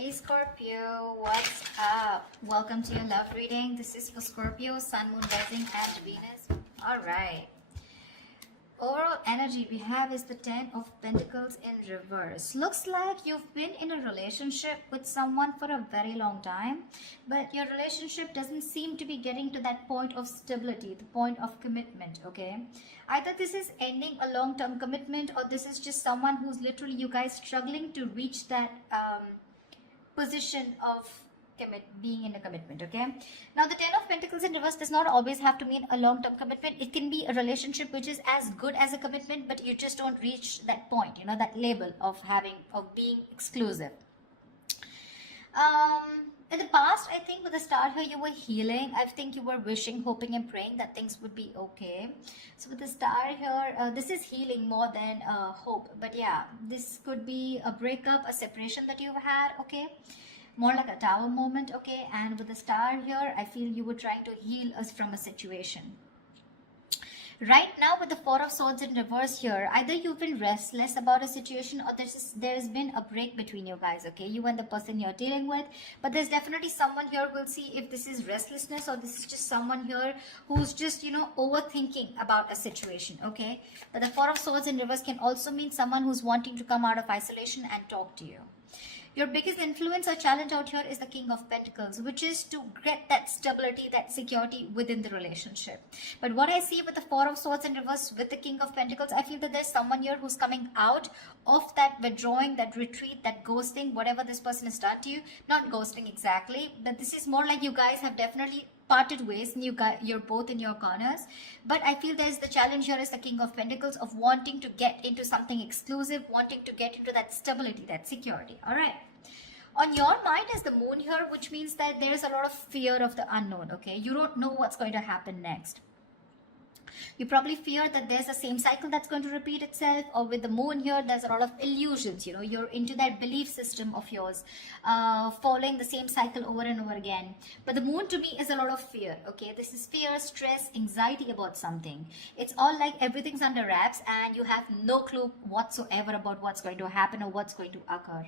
Hey Scorpio, what's up? Welcome to your love reading. This is for Scorpio, Sun, Moon, Rising, and Venus. Alright. Overall energy we have is the Ten of Pentacles in reverse. Looks like you've been in a relationship with someone for a very long time, but your relationship doesn't seem to be getting to that point of stability, the point of commitment, okay? Either this is ending a long-term commitment, or this is just someone who's literally, you guys, struggling to reach that position of being in a commitment. Okay, now the Ten of Pentacles in reverse does not always have to mean a long-term commitment. It can be a relationship which is as good as a commitment, but you just don't reach that point, you know, that label of being exclusive. In the past, I think with the Star here, you were healing. I think you were wishing, hoping and praying that things would be okay. So with the Star here, this is healing more than hope. But yeah, this could be a breakup, a separation that you've had, okay? More like a Tower moment, okay? And with the Star here, I feel you were trying to heal us from a situation. Right now with the Four of Swords in reverse here, either you've been restless about a situation, or there's been a break between you guys, okay? You and the person you're dealing with. But there's definitely someone here. We'll see if this is restlessness or this is just someone here who's just, you know, overthinking about a situation, okay? But the Four of Swords in reverse can also mean someone who's wanting to come out of isolation and talk to you. Your biggest influence or challenge out here is the King of Pentacles, which is to get that stability, that security within the relationship. But what I see with the Four of Swords in reverse with the King of Pentacles, I feel that there's someone here who's coming out of that withdrawing, that retreat, that ghosting, whatever this person has done to you. Not ghosting exactly, but this is more like you guys have definitely parted ways and you're both in your corners. But I feel there's the challenge here is the King of Pentacles of wanting to get into something exclusive, wanting to get into that stability, that security. All right. On your mind is the Moon here, which means that there's a lot of fear of the unknown, okay? You don't know what's going to happen next. You probably fear that there's a same cycle that's going to repeat itself, or with the Moon here, there's a lot of illusions, you know, you're into that belief system of yours, following the same cycle over and over again. But the Moon to me is a lot of fear, okay? This is fear, stress, anxiety about something. It's all like everything's under wraps and you have no clue whatsoever about what's going to happen or what's going to occur.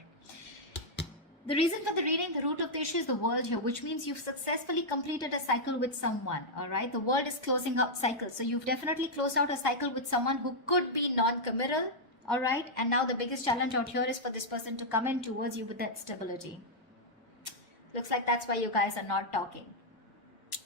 The reason for the reading, the root of the issue is the World here, which means you've successfully completed a cycle with someone, all right? The World is closing out cycles. So you've definitely closed out a cycle with someone who could be non-committal, all right? And now the biggest challenge out here is for this person to come in towards you with that stability. Looks like that's why you guys are not talking.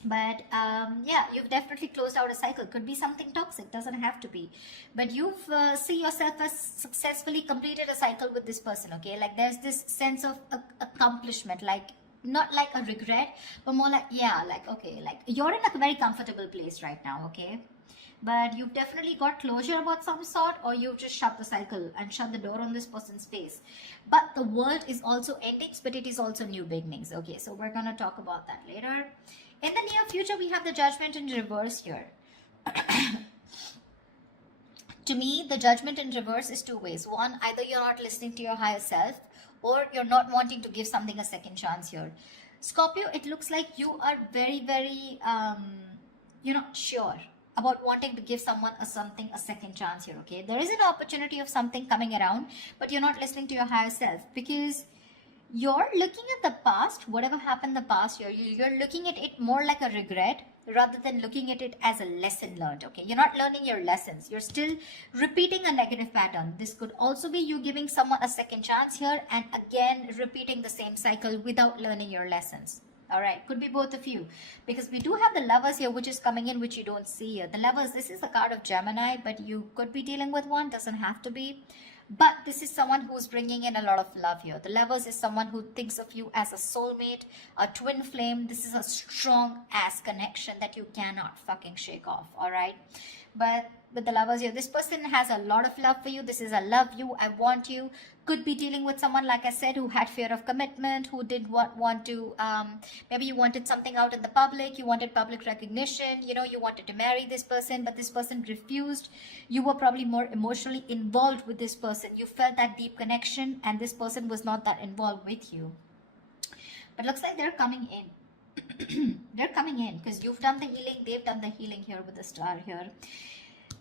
But yeah, you've definitely closed out a cycle. Could be something toxic, doesn't have to be. But you've see yourself as successfully completed a cycle with this person, okay? Like there's this sense of accomplishment, like not like a regret, but more like, yeah, like, okay, like you're in a very comfortable place right now, okay? But you've definitely got closure about some sort, or you've just shut the cycle and shut the door on this person's face. But the world is also endings, but it is also new beginnings, okay? So we're going to talk about that later. In the near future, we have the Judgment in reverse here. To me, the Judgment in reverse is two ways. One, either you're not listening to your higher self, or you're not wanting to give something a second chance here. Scorpio, it looks like you are very, very, you're not sure about wanting to give someone something a second chance here, okay? There is an opportunity of something coming around, but you're not listening to your higher self because you're looking at the past, whatever happened in the past, you're looking at it more like a regret rather than looking at it as a lesson learned, okay? You're not learning your lessons. You're still repeating a negative pattern. This could also be you giving someone a second chance here and again repeating the same cycle without learning your lessons. All right, could be both of you, because we do have the Lovers here, which is coming in, which you don't see here. The Lovers, this is the card of Gemini, but you could be dealing with one, doesn't have to be. But this is someone who's bringing in a lot of love here. The Lovers is someone who thinks of you as a soulmate, a twin flame. This is a strong ass connection that you cannot fucking shake off, all right? But with the Lovers here, this person has a lot of love for you. This is a love you, I want you. Could be dealing with someone, like I said, who had fear of commitment, who did want to, maybe you wanted something out in the public, you wanted public recognition, you know, you wanted to marry this person, but this person refused. You were probably more emotionally involved with this person. You felt that deep connection, and this person was not that involved with you. But looks like they're coming in. They're coming in because you've done the healing, they've done the healing here with the Star here.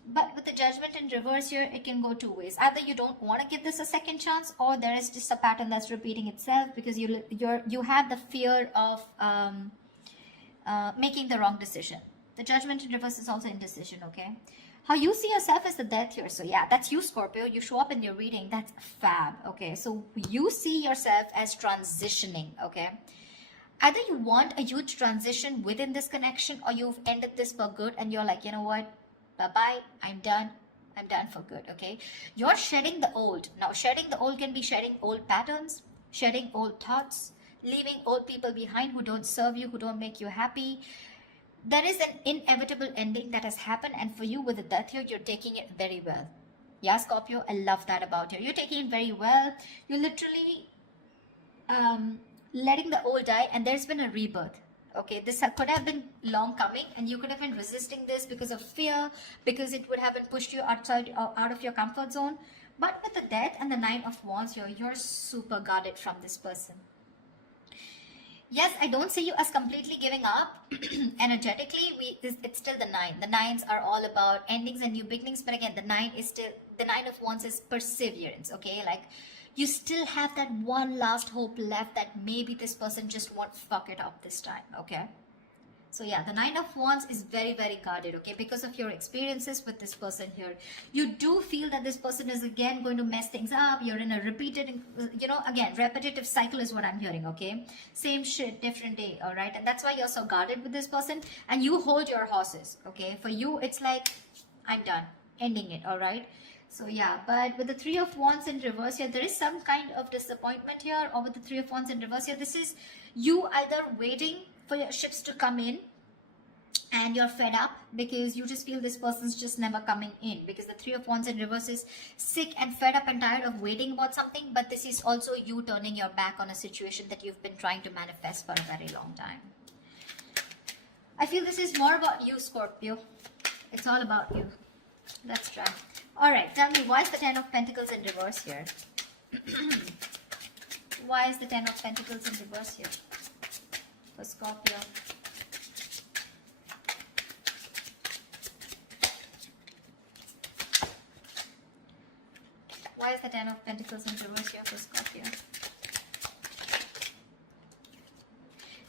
But with the Judgment in reverse here, it can go two ways. Either you don't want to give this a second chance, or there is just a pattern that's repeating itself because you have the fear of making the wrong decision. The Judgment in reverse is also indecision, okay? How you see yourself is the Death here. So yeah, that's you, Scorpio. You show up in your reading. That's fab, okay? So you see yourself as transitioning, okay? Either you want a huge transition within this connection, or you've ended this for good and you're like, you know what? Bye-bye, I'm done for good, okay? You're shedding the old. Now, shedding the old can be shedding old patterns, shedding old thoughts, leaving old people behind who don't serve you, who don't make you happy. There is an inevitable ending that has happened, and for you with the Death here, you're taking it very well. Yeah, Scorpio, I love that about you. You're taking it very well. You're literally letting the old die, and there's been a rebirth. Okay, this could have been long coming, and you could have been resisting this because of fear, because it would have been pushed you outside, out of your comfort zone. But with the Death and the Nine of Wands here, you're super guarded from this person. Yes, I don't see you as completely giving up. Energetically, it's still the Nine. The Nines are all about endings and new beginnings, but again, the Nine of Wands is perseverance. Okay, like you still have that one last hope left that maybe this person just won't fuck it up this time, okay? So yeah, the Nine of Wands is very, very guarded, okay? Because of your experiences with this person here. You do feel that this person is again going to mess things up. You're in a repeated, again, repetitive cycle is what I'm hearing, okay? Same shit, different day, all right? And that's why you're so guarded with this person. And you hold your horses, okay? For you, it's like, I'm done, ending it, all right? So yeah, but with the Three of Wands in reverse here, there is some kind of disappointment here. Or with the Three of Wands in reverse here, this is you either waiting for your ships to come in and you're fed up because you just feel this person's just never coming in, because the Three of Wands in reverse is sick and fed up and tired of waiting about something. But this is also you turning your back on a situation that you've been trying to manifest for a very long time. I feel this is more about you, Scorpio. It's all about you. Let's try. All right, tell me, why is the Ten of Pentacles in reverse here? Why is the Ten of Pentacles in reverse here for Scorpio? Why is the Ten of Pentacles in reverse here for Scorpio?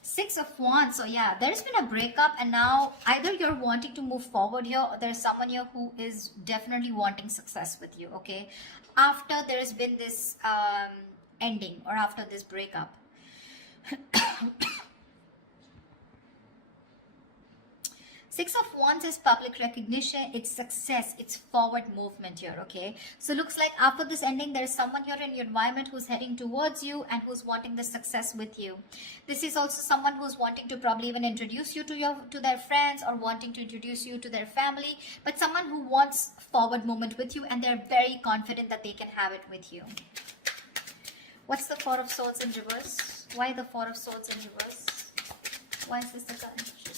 Six of Wands. So yeah, there's been a breakup, and now either you're wanting to move forward here, or there's someone here who is definitely wanting success with you, okay? After there's been this ending, or after this breakup. Six of Wands is public recognition, it's success, it's forward movement here, okay? So looks like after this ending, there is someone here in your environment who's heading towards you and who's wanting the success with you. This is also someone who's wanting to probably even introduce you to their friends, or wanting to introduce you to their family, but someone who wants forward movement with you, and they're very confident that they can have it with you. What's the Four of Swords in reverse? Why the Four of Swords in reverse? Why is this the current situation?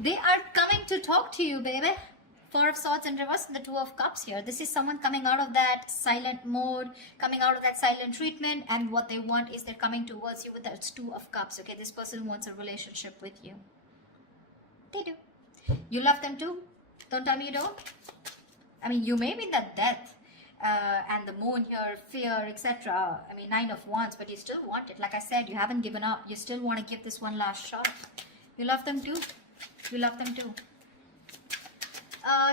They are coming to talk to you, baby. Four of Swords in reverse and the Two of Cups here. This is someone coming out of that silent mode, coming out of that silent treatment, and what they want is they're coming towards you with that Two of Cups, okay? This person wants a relationship with you. They do. You love them too? Don't tell me you don't. I mean, you may be that Death and the Moon here, fear, etc. I mean, Nine of Wands, but you still want it. Like I said, you haven't given up. You still want to give this one last shot. You love them too? You love them too.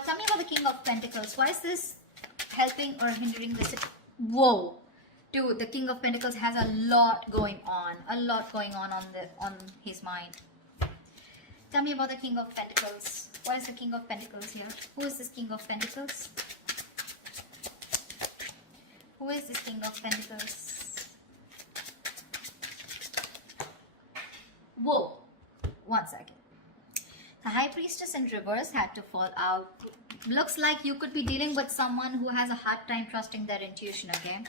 Tell me about the King of Pentacles. Why is this helping or hindering this? Whoa. Dude, the King of Pentacles has a lot going on. A lot going on his mind. Tell me about the King of Pentacles. Why is the King of Pentacles here? Who is this King of Pentacles? Who is this King of Pentacles? Whoa. One second. The High Priestess in reverse had to fall out. Looks like you could be dealing with someone who has a hard time trusting their intuition, okay?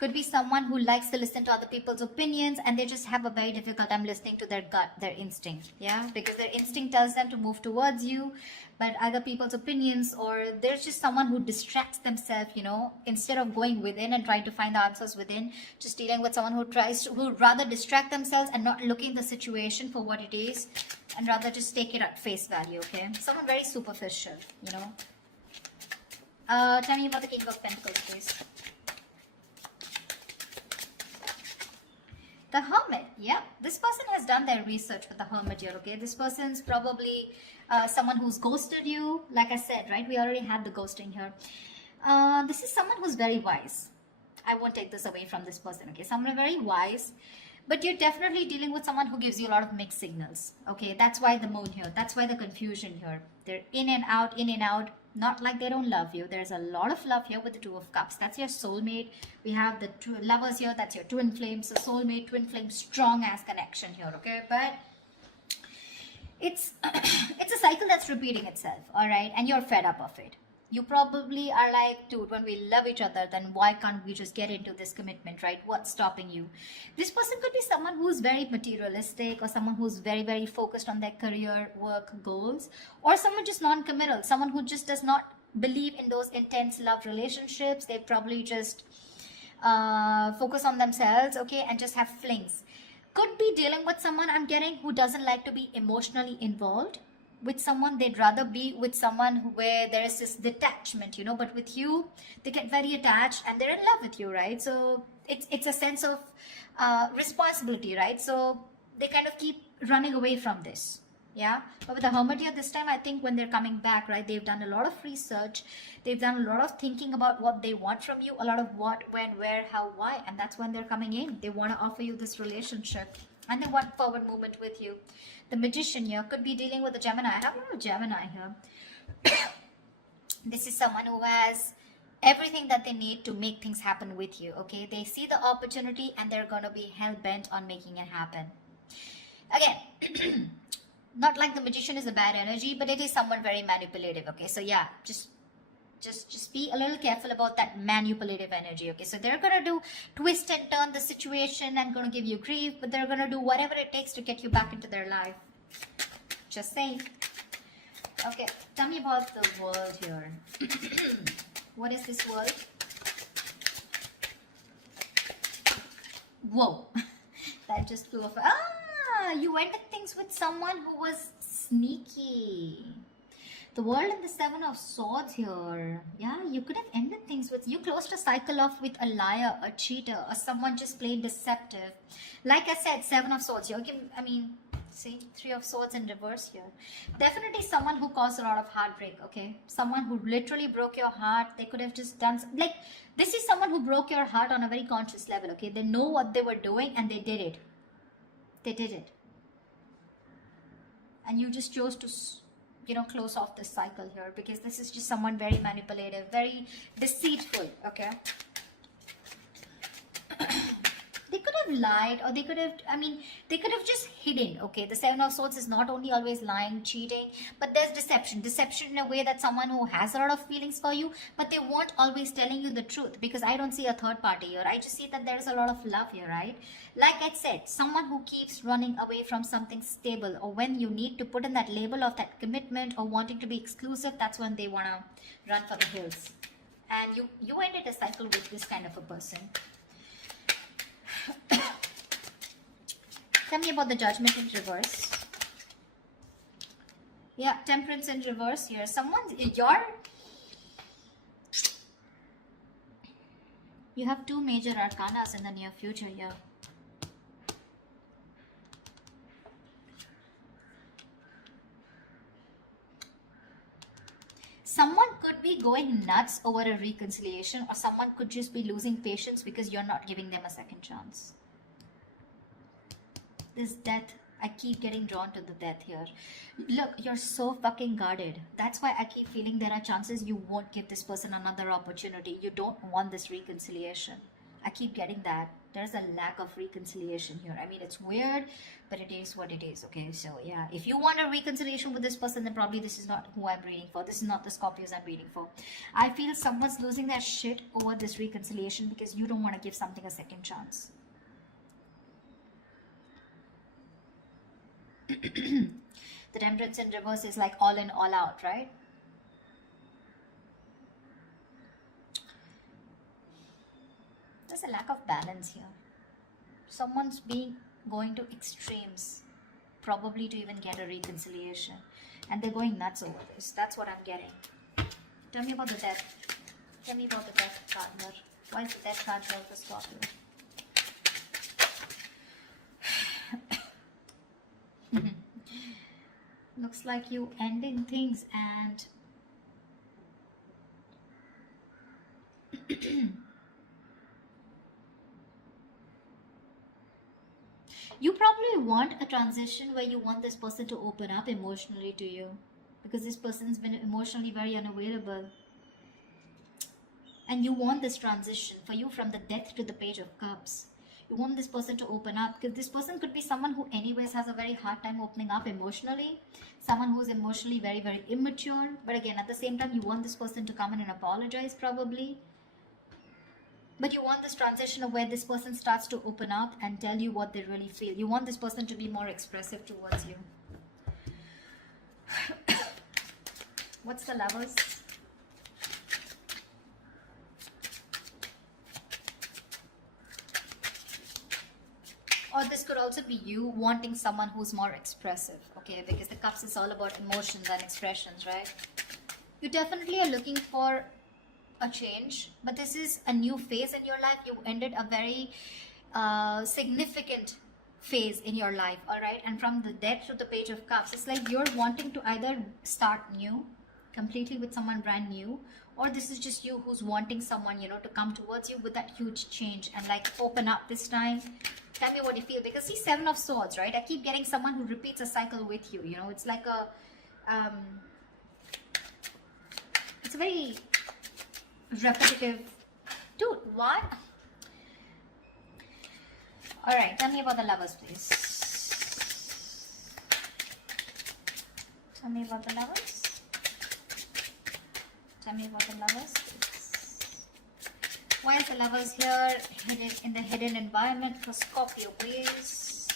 Could be someone who likes to listen to other people's opinions, and they just have a very difficult time listening to their gut, their instinct, yeah? Because their instinct tells them to move towards you, but other people's opinions, or there's just someone who distracts themselves, you know, instead of going within and trying to find the answers within, just dealing with someone who who rather distract themselves and not looking the situation for what it is, and rather just take it at face value. Okay, someone very superficial, you know. Tell me about the King of Pentacles, please. The Hermit. Yeah, this person has done their research with the Hermit here. Okay, this person's probably someone who's ghosted you. Like I said, right, we already had the ghosting here. This is someone who's very wise. I won't take this away from this person. Okay, someone very wise, but you're definitely dealing with someone who gives you a lot of mixed signals. Okay, that's why the Moon here, that's why the confusion here. They're in and out, in and out. Not like they don't love you. There's a lot of love here with the Two of Cups. That's your soulmate. We have the two lovers here. That's your twin flames. The soulmate, twin flame, strong ass connection here. Okay, but it's it's a cycle that's repeating itself. All right, and you're fed up of it. You probably are like, dude, when we love each other, then why can't we just get into this commitment, right? What's stopping you? This person could be someone who's very materialistic, or someone who's very, very focused on their career, work, goals, or someone just non-committal, someone who just does not believe in those intense love relationships. They probably just focus on themselves, okay, and just have flings. Could be dealing with someone, I'm getting, who doesn't like to be emotionally involved with someone. They'd rather be with someone where there is this detachment, you know, but with you they get very attached and they're in love with you, right? So it's a sense of responsibility, right? So they kind of keep running away from this. Yeah, but with the Hermit here this time, I think when they're coming back, right, they've done a lot of research, they've done a lot of thinking about what they want from you, a lot of what, when, where, how, why, and that's when they're coming in. They want to offer you this relationship and they want forward movement with you. The Magician here could be dealing with a Gemini. I have a lot of Gemini here. This is someone who has everything that they need to make things happen with you. Okay, they see the opportunity and they're going to be hell-bent on making it happen. Again, not like the Magician is a bad energy, but it is someone very manipulative. Okay, so yeah, just be a little careful about that manipulative energy. Okay, so they're gonna do twist and turn the situation and gonna give you grief, but they're gonna do whatever it takes to get you back into their life. Just saying. Okay, tell me about the world here. What is this world? Whoa, that just flew off. You ended things with someone who was sneaky. The World and the Seven of Swords here. Yeah, you could have ended things with, you closed a cycle off with a liar, a cheater, or someone just plain deceptive. Like I said, Seven of Swords. I mean, see, Three of Swords in reverse here. Definitely someone who caused a lot of heartbreak, okay? Someone who literally broke your heart. They could have just done, like, this is someone who broke your heart on a very conscious level, okay? They know what they were doing and they did it. They did it. And you just chose to, you know, close off this cycle here, because this is just someone very manipulative, very deceitful. Okay, they could have lied, or they could have, I mean, they could have just hidden. Okay, the Seven of Swords is not only always lying, cheating, but there's deception in a way that someone who has a lot of feelings for you, but they won't always telling you the truth, because I don't see a third party here. I just see that there's a lot of love here, right? Like I said, someone who keeps running away from something stable, or when you need to put in that label of that commitment or wanting to be exclusive, that's when they want to run for the hills. And you ended a cycle with this kind of a person. Tell me about the Judgment in reverse. Yeah, Temperance in reverse here. You have two major arcanas in the near future here. Someone could be going nuts over a reconciliation, or someone could just be losing patience because you're not giving them a second chance. This death, I keep getting drawn to the death here. Look, you're so fucking guarded. That's why I keep feeling there are chances you won't give this person another opportunity. You don't want this reconciliation. I keep getting that. There's a lack of reconciliation here. I mean, it's weird, but it is what it is. Okay, so yeah, if you want a reconciliation with this person, then probably this is not who I'm reading for. This is not the Scorpios I'm reading for. I feel someone's losing their shit over this reconciliation because you don't want to give something a second chance. The Temperance in reverse is like all in, all out, right? There's a lack of balance here. Someone's going to extremes, probably to even get a reconciliation. And they're going nuts over this. That's what I'm getting. Tell me about the death. Tell me about the death card here. Why is the death card here for Scorpio? Looks like you ending things and you probably want a transition where you want this person to open up emotionally to you, because this person's been emotionally very unavailable. And you want this transition for you from the Death to the Page of Cups. You want this person to open up, because this person could be someone who anyways has a very hard time opening up emotionally. Someone who's emotionally very, very immature. But again, at the same time, you want this person to come in and apologize probably. But you want this transition of where this person starts to open up and tell you what they really feel. You want this person to be more expressive towards you. What's the Lovers? Or this could also be you wanting someone who's more expressive, okay? Because the Cups is all about emotions and expressions, right? You definitely are looking for a change, but this is a new phase in your life. You ended a very significant phase in your life, all right? And from the Death to the Page of Cups, it's like you're wanting to either start new, completely with someone brand new, or this is just you who's wanting someone, you know, to come towards you with that huge change and like open up this time. Tell me what you feel, because see, Seven of Swords, right? I keep getting someone who repeats a cycle with you, you know? It's like a it's a very repetitive. Dude, what? All right, tell me about the Lovers, please. Tell me about the Lovers. Tell me about the Lovers, please. Why is the Lovers here hidden in the hidden environment for Scorpio, please?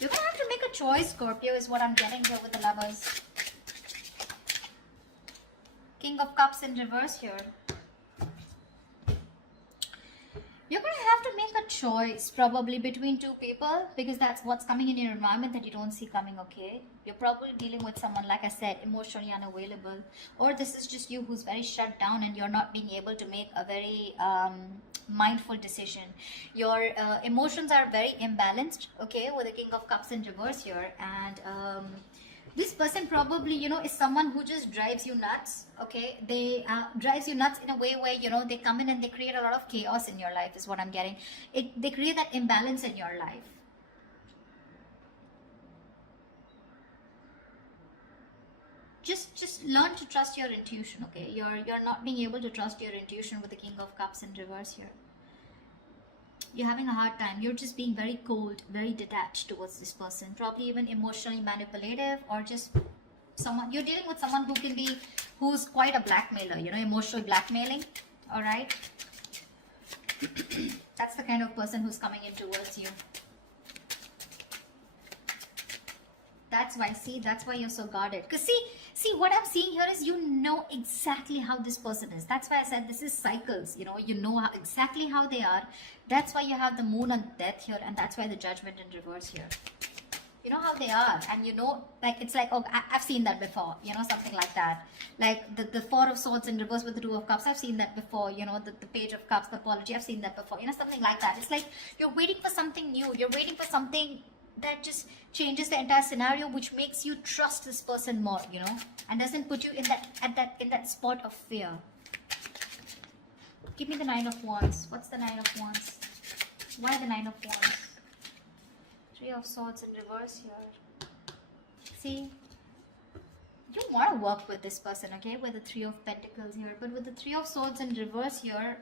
You're gonna have to make a choice, Scorpio, is what I'm getting here with the Lovers. King of Cups in reverse here. You're going to have to make a choice probably between two people, because that's what's coming in your environment that you don't see coming, okay? You're probably dealing with someone, like I said, emotionally unavailable. Or this is just you who's very shut down and you're not being able to make a very mindful decision. Your emotions are very imbalanced, okay, with the King of Cups in reverse here. And this person probably, you know, is someone who just drives you nuts, okay? They drives you nuts in a way where, you know, they come in and they create a lot of chaos in your life is what I'm getting. They create that imbalance in your life. Just learn to trust your intuition, okay? You're not being able to trust your intuition with the King of Cups in reverse here. You're having a hard time. You're just being very cold, very detached towards this person. Probably even emotionally manipulative, or just someone, you're dealing with someone who's quite a blackmailer, you know, emotionally blackmailing, all right? That's the kind of person who's coming in towards you. That's why, see, that's why you're so guarded. Because see, what I'm seeing here is you know exactly how this person is. That's why I said this is cycles, you know exactly how they are. That's why you have the Moon and Death here, and that's why the Judgment in reverse here. You know how they are, and you know, like, it's like, oh, I've seen that before, you know, something like that. Like the Four of Swords in reverse with the Two of Cups, I've seen that before, you know, the Page of Cups, the apology, I've seen that before, you know, something like that. It's like you're waiting for something new, you're waiting for something that just changes the entire scenario, which makes you trust this person more, you know, and doesn't put you in that spot of fear. Give me the Nine of Wands. What's the Nine of Wands? Why the Nine of Wands? Three of Swords in reverse here. See, you want to work with this person, okay, with the Three of Pentacles here, but with the Three of Swords in reverse here,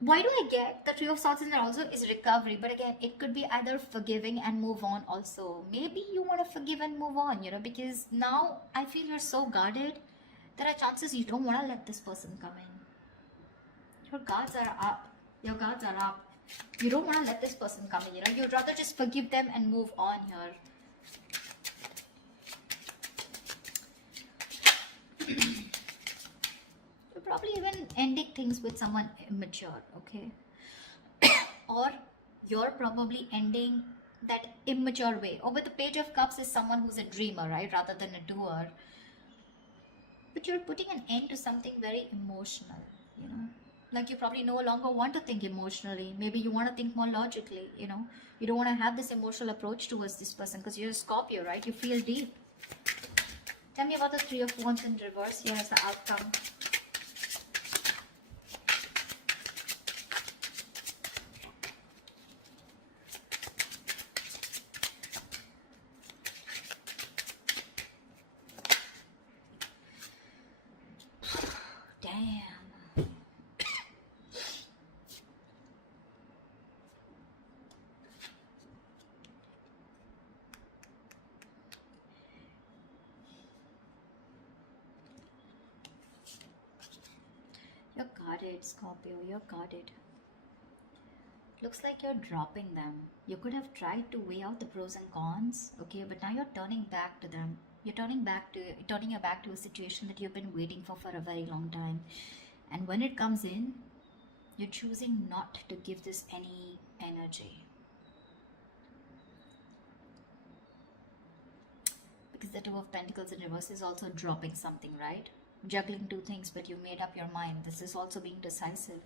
why do I get the Three of Swords in there also is recovery? But again, it could be either forgiving and move on also. Maybe you want to forgive and move on, you know, because now I feel you're so guarded. There are chances you don't want to let this person come in. Your guards are up. Your guards are up. You don't want to let this person come in, you know. You'd rather just forgive them and move on here. probably even ending things with someone immature, okay? Or you're probably ending that immature way. Or with the Page of Cups is someone who's a dreamer, right, rather than a doer. But you're putting an end to something very emotional, you know. Like you probably no longer want to think emotionally. Maybe you want to think more logically, you know. You don't want to have this emotional approach towards this person because you're a Scorpio, right? You feel deep. Tell me about the Three of Wands in reverse. Here is the outcome. Damn. You're guarded, Scorpio. You're guarded. Looks like you're dropping them. You could have tried to weigh out the pros and cons, okay, but now you're turning back to them. You're turning your back to a situation that you've been waiting for a very long time. And when it comes in, you're choosing not to give this any energy. Because the Two of Pentacles in reverse is also dropping something, right? Juggling two things, but you made up your mind. This is also being decisive.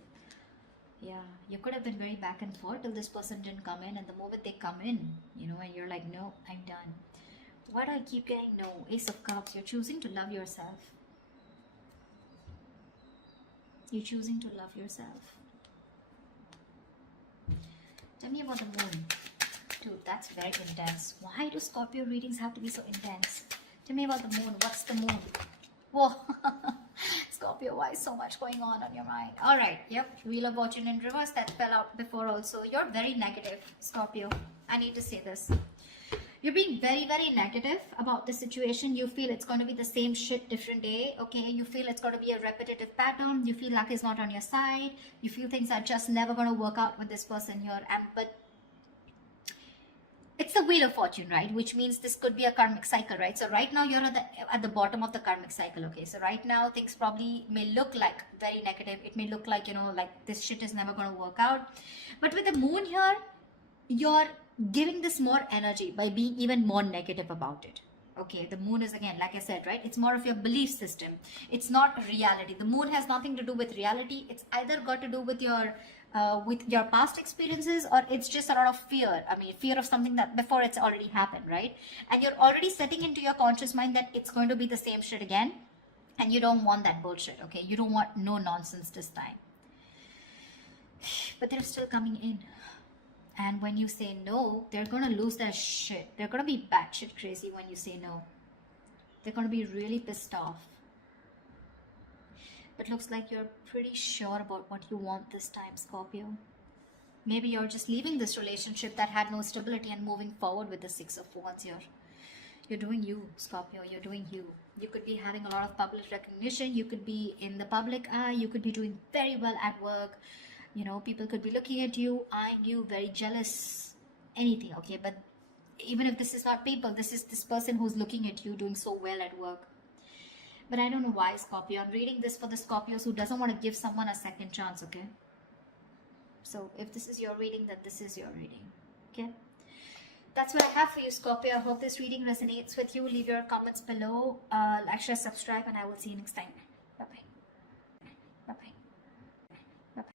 Yeah, you could have been very back and forth till this person didn't come in, and the moment they come in, you know, and you're like, no, I'm done. Why do I keep getting no? Ace of Cups. You're choosing to love yourself. You're choosing to love yourself. Tell me about the moon. Dude, that's very intense. Why do Scorpio readings have to be so intense? Tell me about the moon. What's the moon? Whoa. Scorpio, why is so much going on your mind? All right. Yep. Wheel of Fortune in reverse. That fell out before also. You're very negative, Scorpio. I need to say this. You're being very, very negative about the situation. You feel it's going to be the same shit different day. Okay. You feel it's going to be a repetitive pattern. You feel luck is not on your side. You feel things are just never going to work out with this person here. But it's the Wheel of Fortune, right? Which means this could be a karmic cycle, right? So right now you're at the bottom of the karmic cycle, okay? So right now things probably may look like very negative. It may look like, you know, like this shit is never going to work out. But with the moon here, you're giving this more energy by being even more negative about it. Okay, the moon is, again, like I said, right? It's more of your belief system. It's not reality. The moon has nothing to do with reality. It's either got to do with your past experiences, or it's just a lot of fear. I mean, fear of something that before it's already happened, right? And you're already setting into your conscious mind that it's going to be the same shit again. And you don't want that bullshit, okay? You don't want no nonsense this time. But they're still coming in. And when you say no, they're going to lose their shit. They're going to be batshit crazy when you say no. They're going to be really pissed off. But looks like you're pretty sure about what you want this time, Scorpio. Maybe you're just leaving this relationship that had no stability and moving forward with the Six of Wands here. You're doing you, Scorpio. You're doing you. You could be having a lot of public recognition. You could be in the public eye. You could be doing very well at work. You know, people could be looking at you, eyeing you, very jealous, anything, okay? But even if this is not people, this is this person who's looking at you doing so well at work. But I don't know why, Scorpio. I'm reading this for the Scorpios who doesn't want to give someone a second chance, okay? So if this is your reading, then this is your reading, okay? That's what I have for you, Scorpio. I hope this reading resonates with you. Leave your comments below, like, share, subscribe, and I will see you next time.